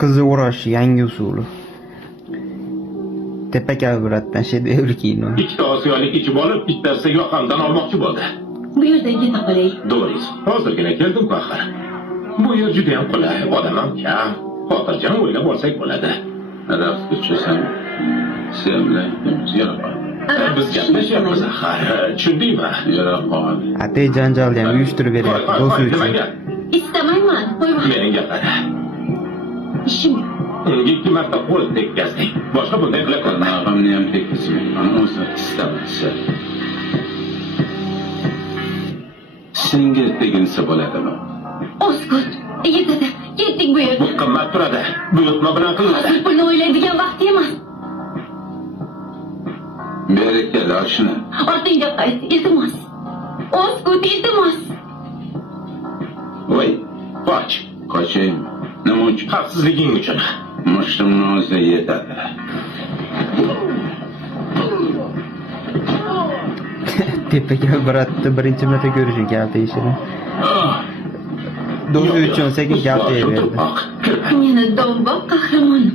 Qizni o'rash yangi usuli. Tepakalburatdan shedevr kino. Ikkita osiyolik ichib olib, bittasi yoqamdan olmoqchi bo'ldi. Bu yerdan keta qolay. Doris, hozirgina keldim axir. Bu yer juda ham qulay, odam ham kam. Xotirjam o'ylab olsak bo'ladi. Rafga tushsam, sen bilan yura qol. Biz gaplashyapmiz axir, tushundingmi? Yura qol. Atay janjalni ham uyushtirib beryapti do'sti uchun. Istamayman. Qo'yma. Menga qara. Ishim yo'q. Unga 2 marta qo'l tekkazdik. Boshqa bunday qila qolma. Nag'amni ham tekkizmayman, o'zi istamasa. Senga teginsa bo'ladimi? Osgut. Yetadi. Ketdik bu Bu yerdan. qimmat turadi. Buyurtma bilan qilinadi. Hozir pulni o'ylaydigan vaqt emas. Beri kel, oshna. Ortingga qayt. Iltimos. Osgut, iltimos. Voy, qoch. Qochaymi? Nima uchun? Xavfsizliging uchun. Mushtimni o'zi yetadi. Tepakalburatni birinchi marta ko'rishim kalta ishini. Do'sti uchun sekin kaltayaverdi. Meni domboq qahramonim.